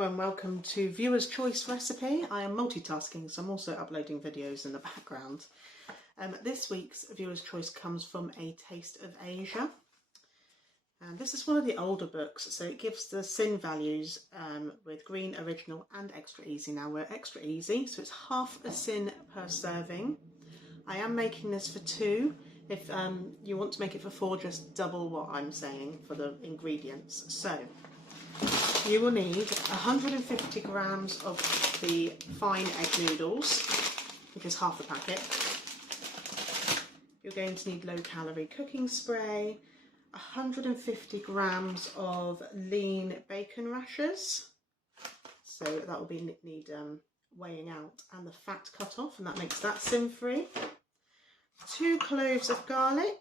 Hello and welcome to Viewer's Choice Recipe. I am multitasking, so I'm also uploading videos in the background. This week's Viewer's Choice comes from A Taste of Asia. And this is one of the older books, so it gives the sin values with green, original and extra easy. Now we're extra easy, so it's half a sin per serving. I am making this for 2. If you want to make it for 4, just double what I'm saying for the ingredients. So you will need 150 grams of the fine egg noodles, which is half the packet. You're going to need low calorie cooking spray, 150 grams of lean bacon rashers. So that will be need weighing out, and the fat cut off, and that makes that sin free. 2 cloves of garlic,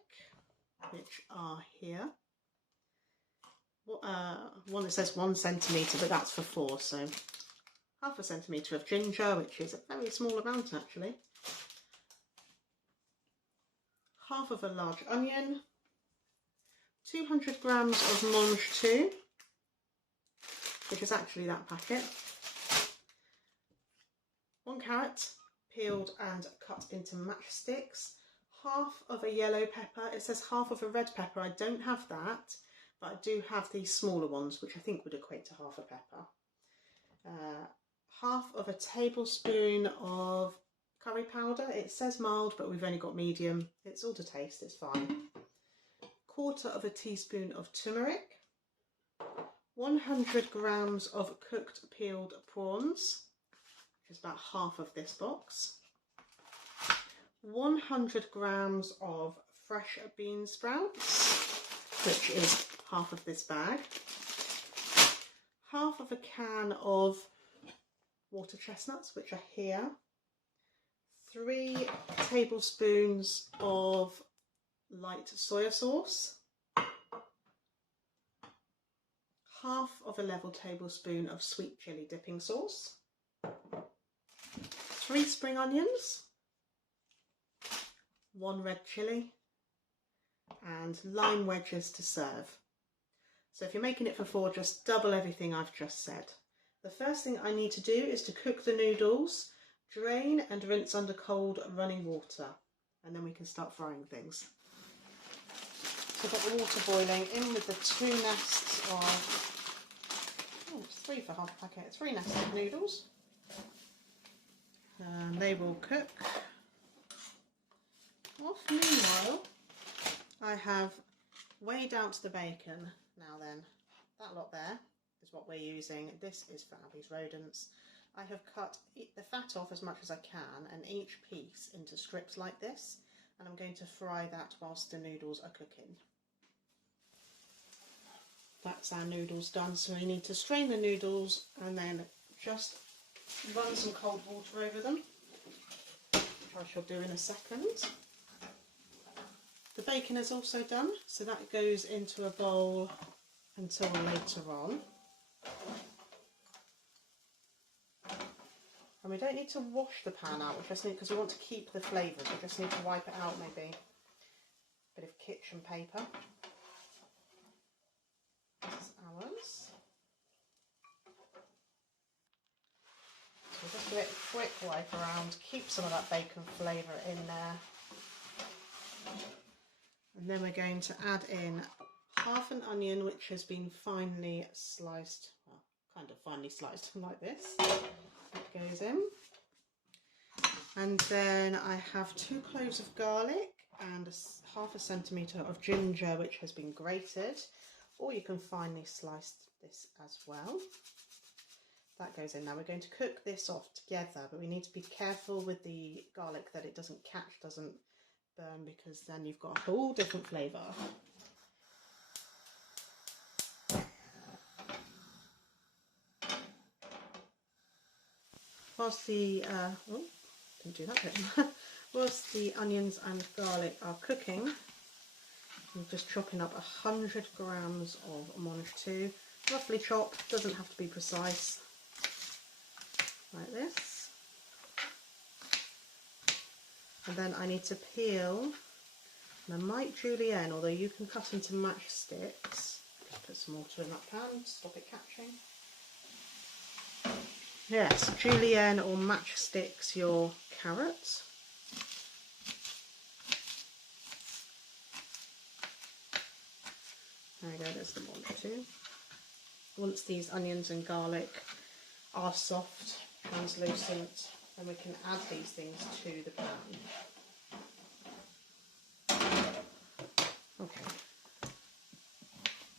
which are here. One that says 1 centimetre, but that's for 4, so half a centimetre of ginger, which is a very small amount actually. Half of a large onion, 200 grams of mange tout, which is actually that packet. 1 carrot, peeled and cut into matchsticks. Half of a yellow pepper. It says half of a red pepper. I don't have that, but I do have these smaller ones, which I think would equate to half a pepper. Half of a tablespoon of curry powder. It says mild, but we've only got medium. It's all to taste, it's fine. 1/4 of a teaspoon of turmeric. 100 grams of cooked peeled prawns, which is about half of this box. 100 grams of fresh bean sprouts, which is half of this bag. Half of a can of water chestnuts, which are here. 3 tablespoons of light soya sauce. Half of a level tablespoon of sweet chili dipping sauce. 3 spring onions. 1 red chilli. And lime wedges to serve. So if you're making it for 4, just double everything I've just said. The first thing I need to do is to cook the noodles, drain and rinse under cold running water, and then we can start frying things. So I've got the water boiling, in with the 2 nests of, it's 3 for half a packet, 3 nests of noodles, and they will cook. Off meanwhile, I have weighed out the bacon. Now then, that lot there is what we're using. This is for Abby's rodents. I have cut the fat off as much as I can, and each piece into strips like this, and I'm going to fry that whilst the noodles are cooking. That's our noodles done, so we need to strain the noodles and then just run some cold water over them, which I shall do in a second. The bacon is also done, so that goes into a bowl until later on. And we don't need to wash the pan out, because we want to keep the flavours. We just need to wipe it out, maybe a bit of kitchen paper. This is ours. So we'll just do it a quick wipe around, keep some of that bacon flavour in there. And then we're going to add in half an onion, which has been finely sliced, well, kind of finely sliced like this. That goes in. And then I have 2 cloves of garlic and half a centimetre of ginger, which has been grated, or you can finely slice this as well. That goes in. Now we're going to cook this off together, but we need to be careful with the garlic that it doesn't catch, doesn't burn, because then you've got a whole different flavour. Whilst the didn't do that bit. Whilst the onions and garlic are cooking, I'm just chopping up 100 grams of mange tout, roughly chopped, doesn't have to be precise, like this. And then I need to peel, and I might julienne, although you can cut into matchsticks. Just put some water in that pan, stop it catching. Yes, julienne or matchsticks your carrots. There we go, there's the one too. Once these onions and garlic are soft, translucent, then we can add these things to the pan. Okay,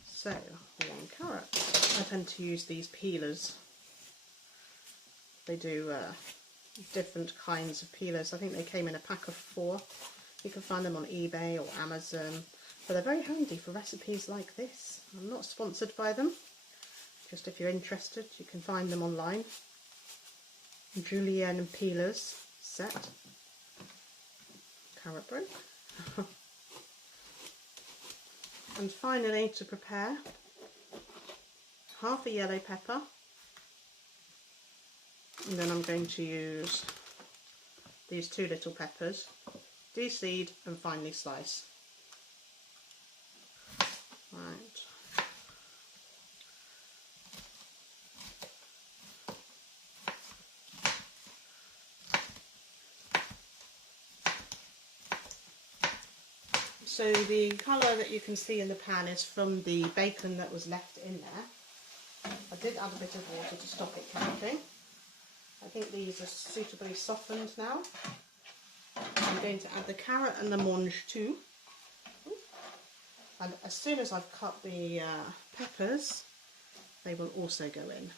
so 1 carrot. I tend to use these peelers. They do different kinds of peelers. I think they came in a pack of 4. You can find them on eBay or Amazon, but they're very handy for recipes like this. I'm not sponsored by them, just if you're interested you can find them online. Julienne peelers set. Carrot broke. And finally, to prepare, half a yellow pepper, and then I'm going to use these 2 little peppers, de-seed and finely slice. Right. So the colour that you can see in the pan is from the bacon that was left in there. I did add a bit of water to stop it catching. I think these are suitably softened now. I'm going to add the carrot and the mange too. And as soon as I've cut the peppers, they will also go in.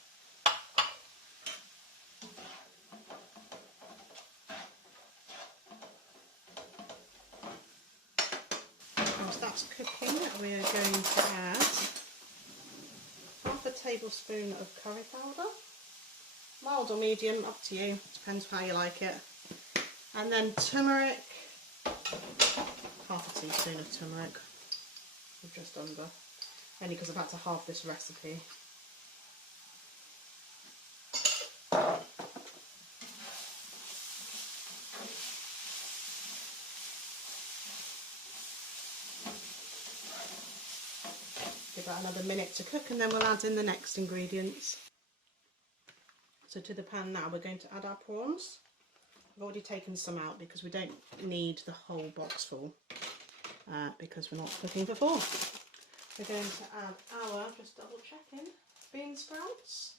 Once that's cooking, we are going to add half a tablespoon of curry powder. Mild or medium, up to you, depends how you like it. And then turmeric, half a teaspoon of turmeric, or just under, only because I've had to halve this recipe. Give that another minute to cook and then we'll add in the next ingredients. So to the pan now we're going to add our prawns. I've already taken some out because we don't need the whole box full because we're not cooking for 4. We're going to add our, just double checking, bean sprouts.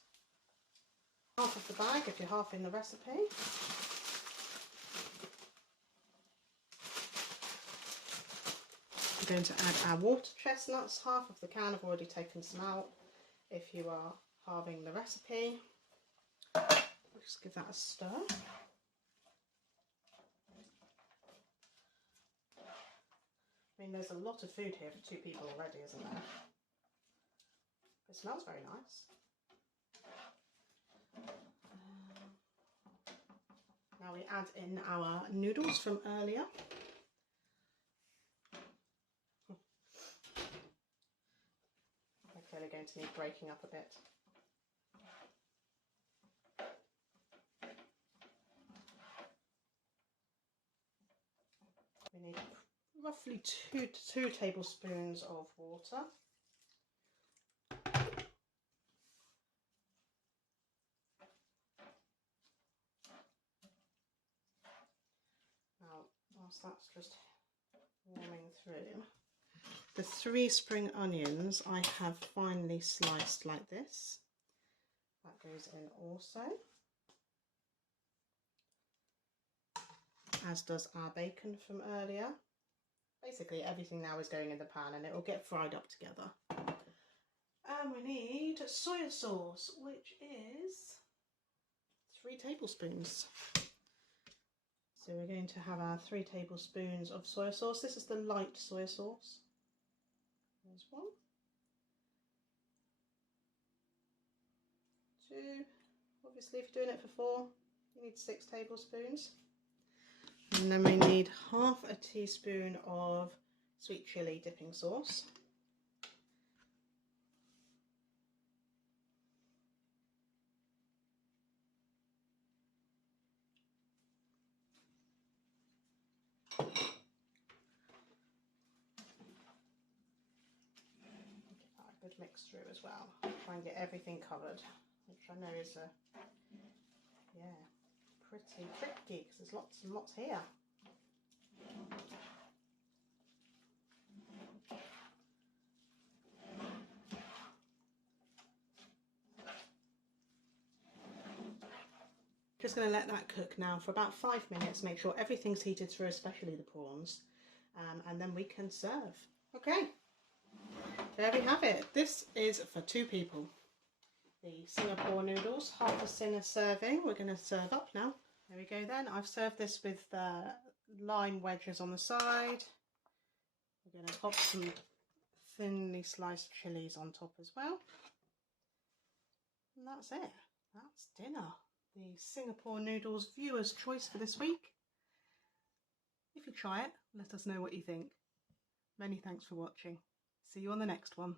Half of the bag if you're halving the recipe. We're going to add our water chestnuts, half of the can. I've already taken some out if you are halving the recipe. Just give that a stir. I mean, there's a lot of food here for 2 people already, isn't there? It smells very nice. Now we add in our noodles from earlier. They're clearly going to need breaking up a bit. We need roughly two tablespoons of water. Now, whilst that's just warming through, the 3 spring onions I have finely sliced like this. That goes in also. As does our bacon from earlier. Basically everything now is going in the pan and it will get fried up together. And we need soy sauce, which is 3 tablespoons. So we're going to have our 3 tablespoons of soy sauce. This is the light soy sauce. There's 1. 2. Obviously if you're doing it for 4, you need 6 tablespoons. And then we need half a teaspoon of sweet chilli dipping sauce. Give that a good mix through as well. Try and get everything covered, which I know is a Yeah, pretty tricky because there's lots and lots here. Just going to let that cook now for about 5 minutes. Make sure everything's heated through, especially the prawns, and then we can serve. Okay, there we have it. This is for 2 people. The Singapore noodles, half a Sing a serving. We're going to serve up now. There we go then. I've served this with lime wedges on the side. We're going to pop some thinly sliced chilies on top as well. And that's it. That's dinner. The Singapore noodles viewer's choice for this week. If you try it, let us know what you think. Many thanks for watching. See you on the next one.